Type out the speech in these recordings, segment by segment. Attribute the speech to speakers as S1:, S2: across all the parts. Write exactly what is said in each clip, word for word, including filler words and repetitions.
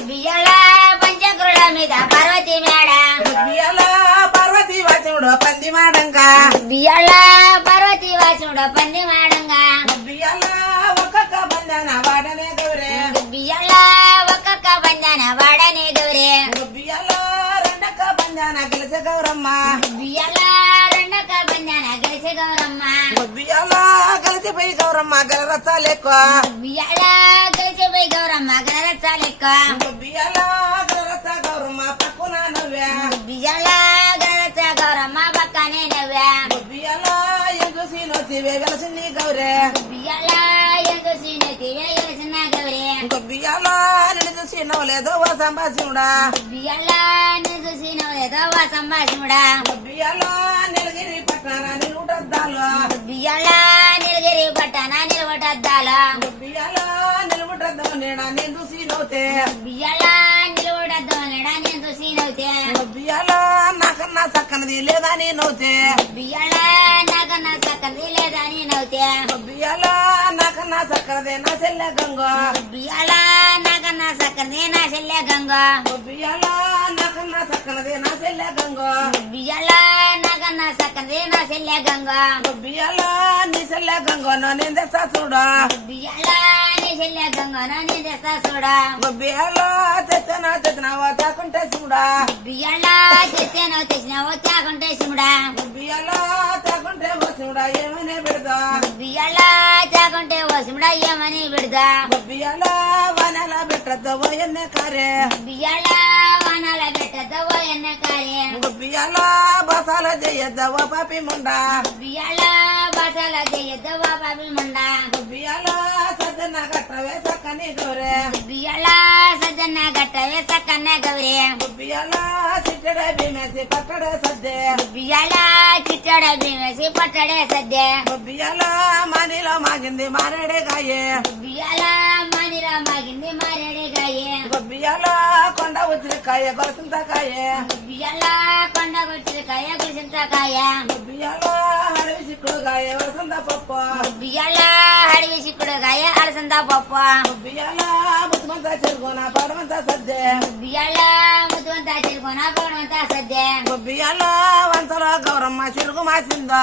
S1: బియ్యాల పంచకురుల మీద పార్వతి మేడ
S2: బియ్యాల పార్వతి వాసుడు పంది మాడంక
S1: బియ్యాల పార్వతి వాసుడు పంది మాడంగా
S2: బియ్యాల ఒక్కొక్క బంధన వాడనే గౌరే
S1: బియ్యాల ఒక్కొక్క బంధన వాడనే గౌరే
S2: బియ్యాల రెండక్క బంధన గెలిసే గౌరమ్మ
S1: బియ్యాల రెండొక్క బంధన గెలిసే గౌరమ్మ
S2: బియ్యాల కలిసిపోయి గౌరమ్మ గెలరచ్చాలెక్కువ
S1: బియ్యాల గెలిసిపోయి గౌరమ్మ గెలరచ్చాలెక్క
S2: బియ్యాల గెలరచ్చ గౌరమ్మ పక్కున నవ్వే
S1: బియ్యాల గెలరచ్చ గౌరమ్మ పక్కనే నవ్వే
S2: బియ్యాల ఎగుసి నోతివే వెలసింది గౌరే
S1: బియ్యాల ఎందు సీనతివే గెలిసిన గౌరే
S2: బియ్యాల నిన్ను చూసి నవ్వలేదో ఓ సంభాషణుడా
S1: బియ్యాల నిన్ను సీనలేదో వా సంభాషముడా
S2: బియ్యాల నిలగిరి పట్టణ నిలువుటద్దాలు
S1: బియ్యాల నిలగిరి పట్టణ నిలబడద్దాల
S2: బియ్యాల నిలువుటద్దాలు నేడా నేను చూసి నవ్వుతే
S1: బియ్యాల నిలబడద్దాలడా నేను సీనవుతే
S2: బియ్యాల నాకన్నా సక్కనది లేదా నీ నవ్వుతే
S1: బియ్యాల నాకన్నా సక్కది లేదా నేనవుతే
S2: బియ్యాల నాకన్నా సక్కనదే నా చెల్లె గంగ
S1: బియ్యాల నాకన్నా సక్కది నా చెల్లె గంగ
S2: బియ్యాల నాకన్నా సక్కనదే నా చెల్లె గంగ
S1: బియ్యాల నాకన్నా సక్కది నా చెల్లె గంగ
S2: బియ్యాల నీ చెల్లె గంగ నేను తెస్తా చూడా
S1: బియ్యాల నీ చెల్లె గంగ నేను తెస్తా చూడా
S2: బియ్యాల తెచ్చనా తెచ్చినావా తాకుంటే చూడా
S1: బియ్యాల తెచ్చానో తెచ్చినావో తాకుంటే సిముడా
S2: బియ్యాల తాకుంటే చూడా ఏమనే పెడదా
S1: బియ్యాల తాకుంటే ఓ సిముడా ఏమని పెడదా
S2: బియ్యాల వనాల పెట్టద్దు ఎన్నే కారే
S1: బియ్యాల వానాల పెట్టద్దవో ఎన్న కారే
S2: బియ్యాల బసాల చేయద్దవ పాపి ముండా
S1: బియ్యాల బాసల చేయద్దవా పాపి ముండా
S2: బియ్యాల సజ్జన కట్టవే సక్కని గౌరే
S1: బియ్యాల సజ్జన్న గట్టవే సక్కన్న గౌరే
S2: బియ్యాల సిట్టడే భీమేసి పట్టడే సద్దే
S1: బియ్యాల చిట్టడ భీమేసి పట్టడే సద్దే
S2: బియ్యాల మానిలో మాగింది మారేడే కాయే
S1: బియ్యాల మానిరా మాగింది మారేడే గాయే
S2: బియ్యాల కొండ ఉసిరికాయ గొలసింత కాయే
S1: బియ్యాల కొండ గుడికాయ గుడిసింతకాయ
S2: బియ్యాల అడవి చిక్కుడు కాయ వసంత పప్పు
S1: బియ్యాల అడవి చిక్కుడు కాయ అలసంద పప్పు
S2: బియ్యాల ముత్తమంతా చెరుకున పడమంతా సద్దే
S1: బియ్యాల ముద్దువంతా చెరుకున పడమంతా సద్దే
S2: బియ్యాల వంతలో గౌరమ్మ చెరుకు మాసిందా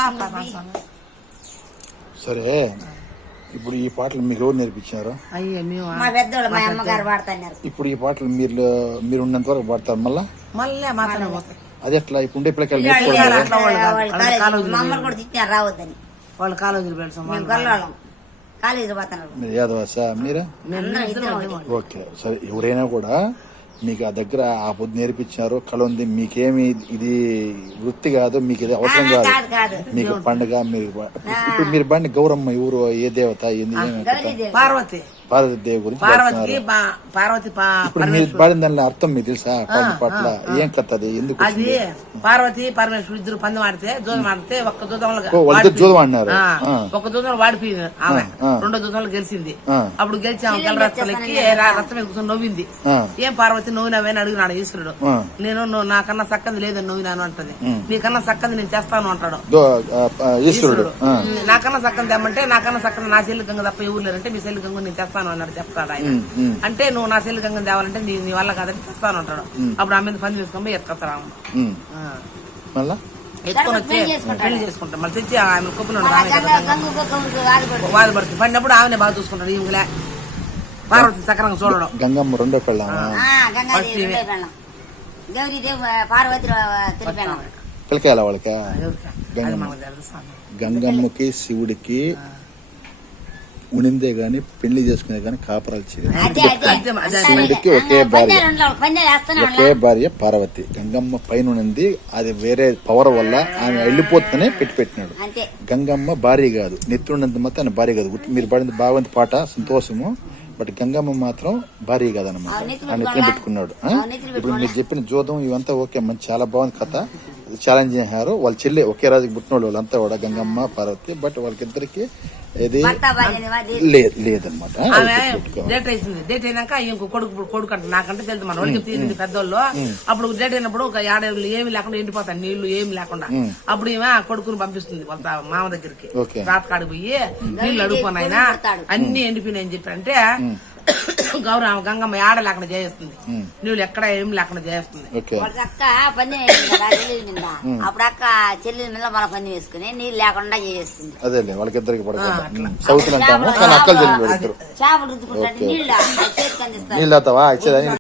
S3: సరే ఇప్పుడు ఈ పాటలు మీకు ఎవరు నేర్పించారు?
S2: అయ్యే మేము
S1: మా పెద్దోళ్ళు మా అమ్మగారు పాడుతున్నారు.
S3: ఇప్పుడు ఈ పాటలు మీరు మీరు ఉన్నంత వరకు పాడతారు మళ్ళా
S2: మళ్ళీ మాట్లాడబోతాయి.
S3: అది ఎట్లా ఇప్పుడు ఉండే పిల్లకాయలు
S1: మమ్మల్ని కూడా తిట్టారు రావద్దని.
S2: వాళ్ళు కాలేజీలు పెడతాం
S1: మేము గొల్లవాళ్ళం కాలేజీలో పోతున్నారు.
S3: మీరు యాదవాసా మీరా? ఓకే సరే, ఎవరైనా కూడా మీకు ఆ దగ్గర ఆ పొద్దు నేర్పించారు కళ ఉంది, మీకేమి ఇది వృత్తి కాదు, మీకు ఇది అవసరం కాదు, మీకు పండుగ. మీరు ఇప్పుడు మీరు బండి గౌరమ్మ ఊరు ఏ దేవత
S2: పార్వతి
S3: పార్వతీదేవి గురించి
S2: పార్వతి
S3: ఇప్పుడు మీరు పాడిన దాని అర్థం మీకు తెలుసా? పాడిన పాటల ఏం కథ అది? ఎందుకు
S2: అది పార్వతి పరమేశ్వరు ఇద్దరు పందెం ఆడితే జోదం ఆడితే ఒక్క దూదంలో
S3: జోదం ఆడినారు,
S2: ఒక దూదంలో వాడిపోయింది ఆమె, రెండో దూదంలో గెలిచింది. అప్పుడు గెలిచి ఆమె గల రక్తలెక్కి రక్తం ఎక్కువ నవ్వింది. ఏం పార్వతి నవ్వినవేని అడిగినాడు ఈశ్వరుడు. నేను నువ్వు నాకన్నా సక్కది లేదని నవ్వినాను అంటది. నీకన్నా సక్కది నేను చేస్తాను అంటాడు ఈశ్వరుడు. నాకన్నా సక్కది తెమ్మంటే నాకన్నా సక్కది నా చెల్లి గంగ తప్ప ఎవరు లేరంటే మీ చెల్లి గంగ నేను తెస్తాను అన్నాడు. చెప్తాడు ఆయన. అంటే నువ్వు నా చెల్లి గంగ తేవాలంటే నీ నీ వల్ల కాదని తెస్తాను అంటాడు. అప్పుడు ఆమె పంది వేసుకొని పోయి ఎత్తుకొస్తాడు. ఎత్తుకొని వచ్చి పెళ్లి చేసుకుంటాం. మళ్ళీ తెచ్చి ఆమె కొప్పులు బాధపడుతుంది. పడినప్పుడు ఆమెనే బాగా చూసుకుంటాడు. ఈమెలే పార్వతి సక్రంగా చూడడం.
S3: గంగమ్మ రెండో పెళ్ళామా? పిల్లకాయల వాళ్ళకా? గంగమ్మకి శివుడికి ఉనిందే గాని పెళ్లి చేసుకునే గాని కాపరాలు చేయదు. శివుడికి ఒకే భార్య, ఒకే భార్య పార్వతి. గంగమ్మ పైన ఉన్నది అది వేరే పవర్ వల్ల ఆమె వెళ్ళిపోతూనే పెట్టి పెట్టినాడు. గంగమ్మ భార్య కాదు, నెత్తున్నంత మాత్రం ఆయన భార్య కాదు. మీరు పడింది బాగుంది పాట, సంతోషము. బట్ గంగమ్మ మాత్రం భార్య కాదనమాట, ఆయన నెత్తిన పెట్టుకున్నాడు. ఇప్పుడు మీరు చెప్పిన జోదం ఇవంతా ఓకే, మంచి చాలా బాగుంది కథ. ఛాలెంజ్ చేశారు. వాళ్ళ చెల్లి ఒకే రాజుకి పుట్టిన వాళ్ళు వాళ్ళంతా కూడా గంగమ్మ పార్వతి. బట్ వాళ్ళకిద్దరికి ఏది లేదు లేదనమాట.
S2: డేట్ అయిపోయింది. డేట్ అయినాక ఇంకో కొడుకు కొడుకు అంటే నాకంటే తెలుసు మన వాళ్ళకి తీరింది పెద్దోళ్ళు. అప్పుడు డేట్ అయినప్పుడు ఒక ఏడాది ఏమి లేకుండా ఎండిపోతాయి నీళ్లు ఏమి లేకుండా. అప్పుడు ఈమె కొడుకుని పంపిస్తుంది వాళ్ళ మామ దగ్గరికి. రాతకాడికి పోయి నీళ్లు అడుగుపోయినాయన అన్ని ఎండిపోయినాయని చెప్పి అంటే గౌరవ గంగమ్మ ఆడ లేకుండా చేస్తుంది, నువ్వు ఎక్కడ ఏం లేకుండా చేస్తుంది.
S3: ఓకే
S1: వాళ్ళకి అక్క పందెం వేసింది కదా చెల్లెల మీద, అప్పుడు అక్క చెల్లెల మీద మన పందెం వేసుకుని నీళ్ళు లేకుండా చేస్తుంది.
S3: అదేలే వాళ్ళకిద్దరికి పడకుండా సౌత్ అంటాము కానీ అక్కలు చెల్లి పెడతారు.
S1: చేపలు రుద్దుకుంటాడు నీళ్ళు చేతికి అందిస్తారు.
S3: నీళ్ళు తాతావా ఇచ్చేదా